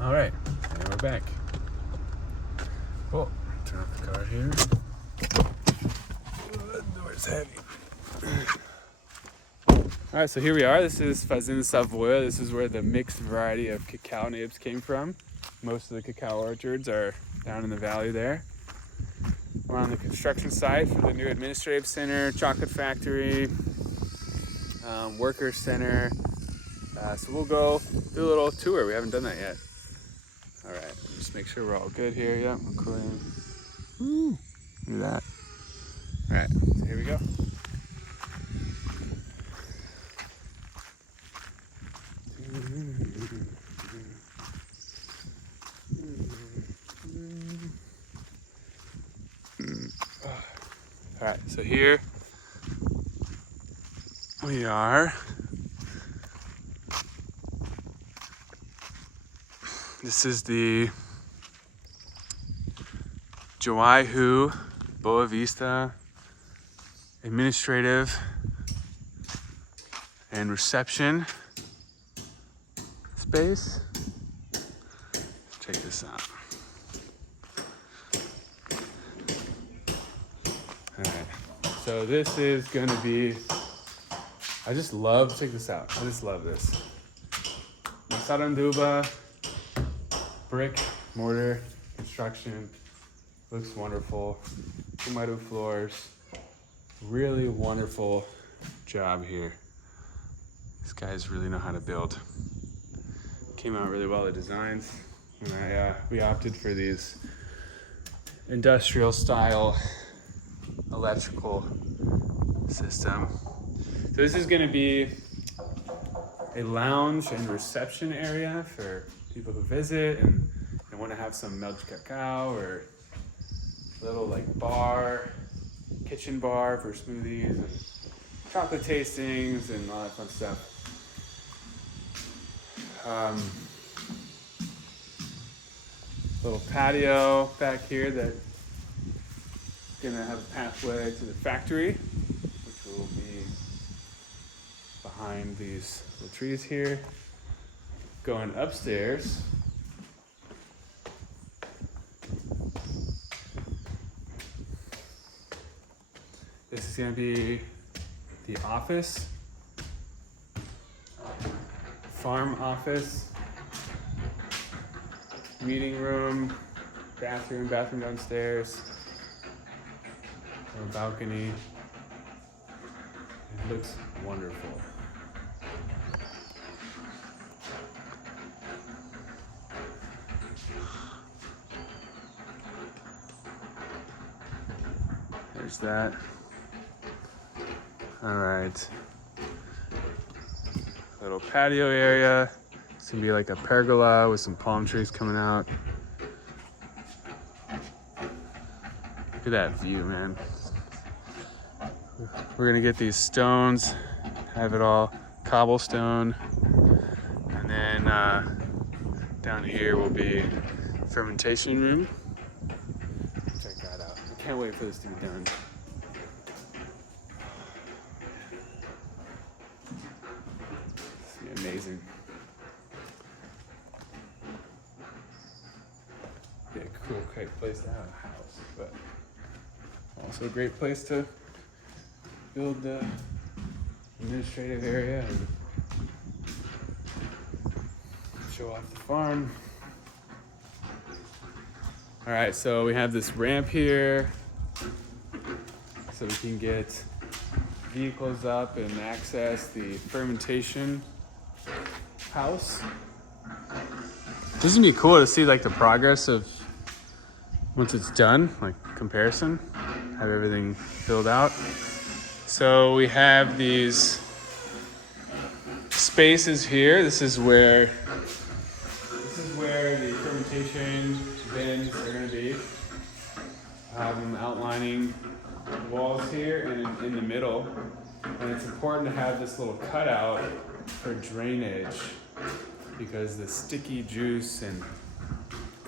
All right, and we're back. Oh, turn off the car here. The door's heavy. All right, so here we are. This is Fazenda Savoia. This is where the mixed variety of cacao nibs came from. Most of the cacao orchards are down in the valley there. We're on the construction site for the new administrative center, chocolate factory, worker center. So we'll go do a little tour. We haven't done that yet. All right, just make sure we're all good here. Yep, recording. Woo, look at that. All right, so here we go. All right, so here we are. This is the Joaihu Boa Vista administrative and reception space. Check this out. All right, so this is gonna be, I just love, check this out. I just love this. Saranduba brick mortar construction, looks wonderful. Kumaru floors, really wonderful job here. These guys really know how to build. Came out really well, the designs. And we opted for these industrial style electrical system. So this is gonna be a lounge and reception area for people who visit and want to have some milk cacao, or a little like bar, kitchen bar for smoothies and chocolate tastings and all that fun stuff. Little patio back here that's gonna have a pathway to the factory, which will be behind these little trees here. Going upstairs, this is going to be the office, farm office, meeting room, bathroom downstairs, a balcony. It looks wonderful. There's that. All right. Little patio area. It's gonna be like a pergola with some palm trees coming out. Look at that view, man. We're gonna get these stones, have it all cobblestone. And then down here will be fermentation room. Check that out. I can't wait for this to be done. It's gonna be amazing. Be a cool, great place to have a house, but also a great place to build the administrative area and show off the farm. All right, so we have this ramp here so we can get vehicles up and access the fermentation house. This is gonna be cool to see like the progress of once it's done, like comparison, have everything filled out. So we have these spaces here. This is where the fermentation bins are going to be. I have them outlining the walls here and in the middle. And it's important to have this little cutout for drainage because the sticky juice and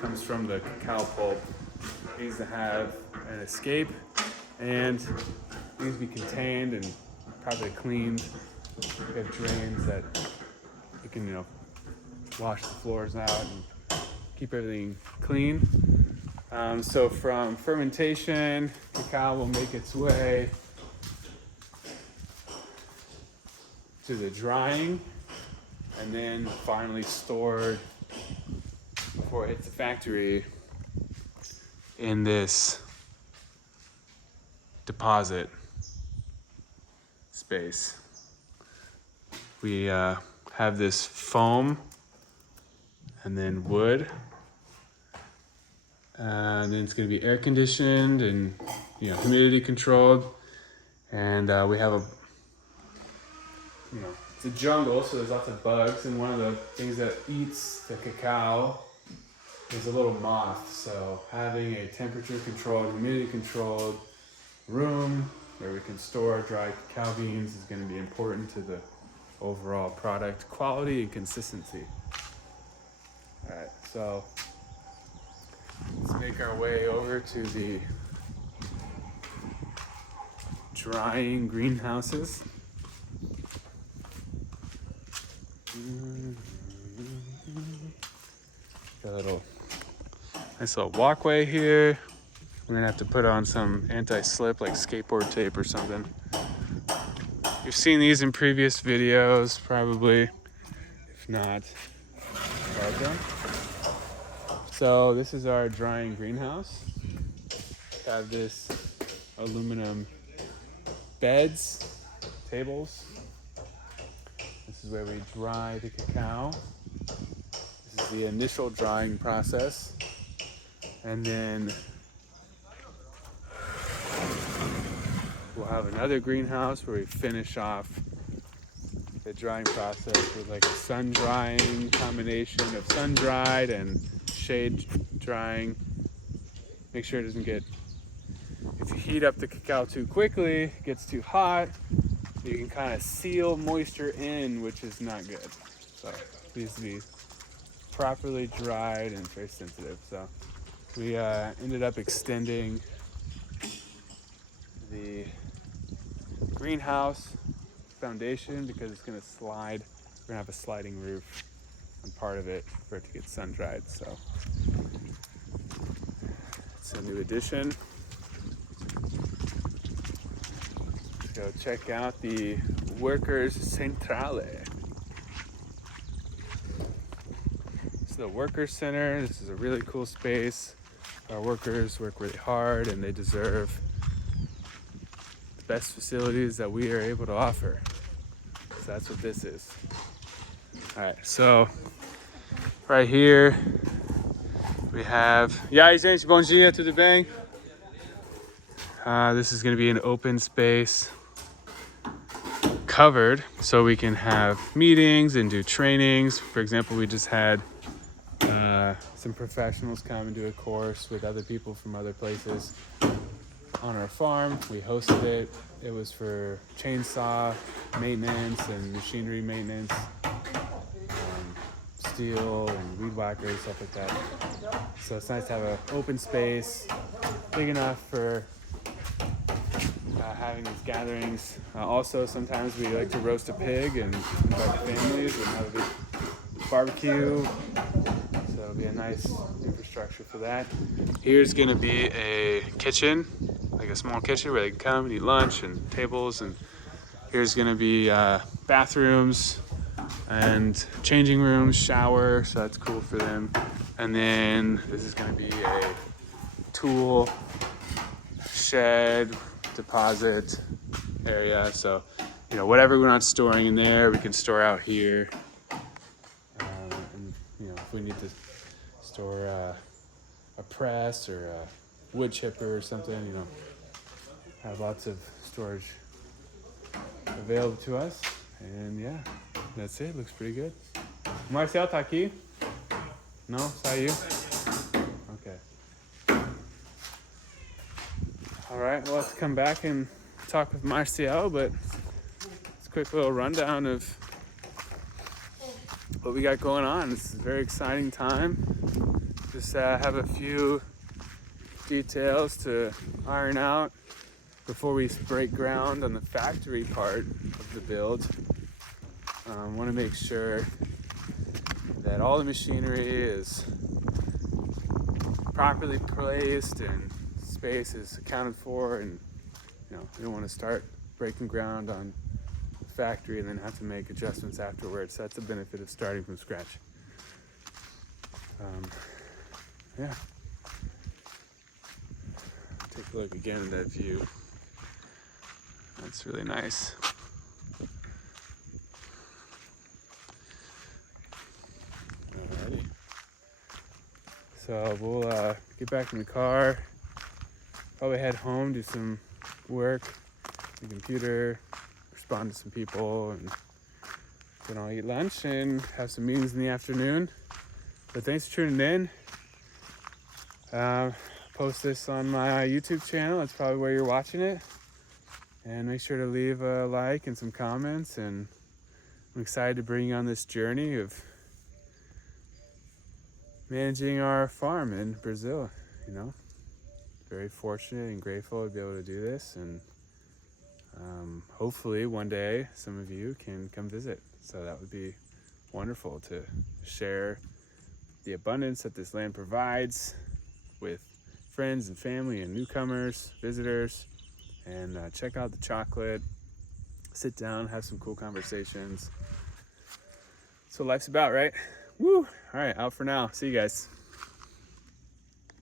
comes from the cacao pulp. It needs to have an escape and needs to be contained and properly cleaned. We have drains that you can, wash the floors out and keep everything clean. So from fermentation, cacao will make its way to the drying, and then finally stored before it hits the factory in this deposit space. We have this foam and then wood, and then it's going to be air conditioned and humidity controlled. And we have it's a jungle, so there's lots of bugs, and one of the things that eats the cacao is a little moth. So having a temperature controlled, humidity controlled room where we can store dried cacao beans is going to be important to the overall product quality and consistency. All right, so let's make our way over to the drying greenhouses. Got a nice little walkway here. We're gonna have to put on some anti-slip, like skateboard tape or something. You've seen these in previous videos, probably. If not, welcome. So this is our drying greenhouse. We have this aluminum beds, tables. This is where we dry the cacao. This is the initial drying process. And then we'll have another greenhouse where we finish off the drying process with like a sun drying combination of sun dried and shade drying. Make sure it doesn't get, if you heat up the cacao too quickly, it gets too hot, you can kind of seal moisture in, which is not good. So it needs to be properly dried and very sensitive. So we ended up extending the greenhouse foundation because it's going to slide. We're going to have a sliding roof on part of it for it to get sun dried. So it's a new addition. Let's go check out the Workers Centrale. This is the Workers Center. This is a really cool space. Our workers work really hard and they deserve the best facilities that we are able to offer. So that's what this is. All right, so right here we have, e aí gente, bom dia, tudo bem? This is going to be an open space covered so we can have meetings and do trainings. For example, we just had some professionals come and do a course with other people from other places on our farm. We hosted it. It was for chainsaw maintenance and machinery maintenance, steel and weed whackers, stuff like that. So it's nice to have an open space, big enough for having these gatherings. Also, sometimes we like to roast a pig and invite families and have a big barbecue. So it'll be a nice infrastructure for that. Here's gonna be a kitchen, like a small kitchen where they can come and eat lunch and tables. And here's gonna be bathrooms and changing rooms, shower, so that's cool for them. And then this is gonna be a tool shed, deposit area. So, whatever we're not storing in there, we can store out here. And, if we need to store a press or a wood chipper or something, have lots of storage available to us. And yeah, that's it. Looks pretty good. Marcel tá aqui? No? Saiu? Okay. All right, well, let's come back and talk with Marcial, but it's a quick little rundown of what we got going on. This is a very exciting time. Just have a few details to iron out before we break ground on the factory part of the build. Want to make sure that all the machinery is properly placed and space is accounted for, and you don't want to start breaking ground on the factory and then have to make adjustments afterwards. That's the benefit of starting from scratch. Yeah. Take a look again at that view. That's really nice. Alrighty. So we'll get back in the car, probably head home, do some work on the computer, respond to some people, and then I'll eat lunch and have some meetings in the afternoon. But thanks for tuning in. Post this on my YouTube channel. That's probably where you're watching it. And make sure to leave a like and some comments. And I'm excited to bring you on this journey of managing our farm in Brazil. Very fortunate and grateful to be able to do this. And hopefully one day some of you can come visit. So that would be wonderful to share the abundance that this land provides with friends and family and newcomers, visitors, and check out the chocolate, sit down, have some cool conversations. That's what life's about, right? Woo! All right, out for now. See you guys.